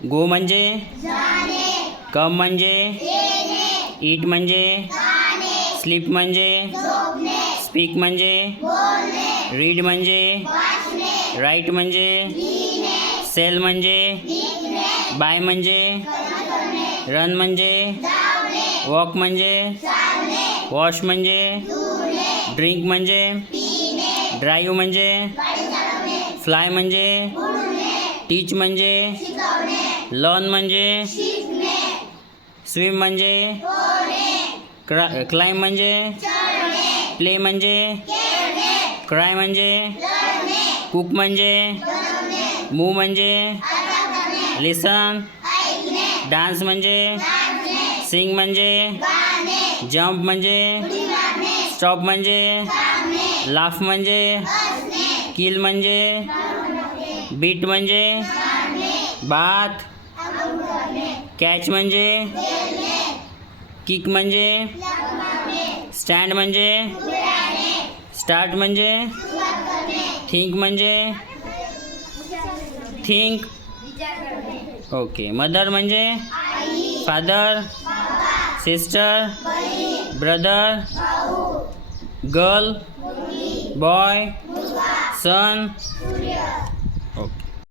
गो म्हणजे कम म्हणजे ईट म्हणजे स्लीप म्हणजे स्पीक म्हणजे रीड म्हणजे राईट म्हणजे सेल म्हणजे बाय म्हणजे रन म्हणजे वॉक म्हणजे वॉश म्हणजे ड्रिंक म्हणजे ड्राईव्ह म्हणजे फ्लाय म्हणजे टीच म्हणजे लर्न म्हणजे स्विम म्हणजे क्लाइंब म्हणजे प्ले म्हणजे क्राय म्हणजे कुक म्हणजे मूव म्हणजे लिसन डान्स म्हणजे सिंग म्हणजे जंप म्हणजे स्टॉप म्हणजे लाफ म्हणजे किल म्हणजे बीट म्हणजे बाथ कॅच म्हणजे किक म्हणजे स्टँड म्हणजे स्टार्ट म्हणजे थिंक म्हणजे थिंक ओके. मदर म्हणजे father sister brother girl boy सन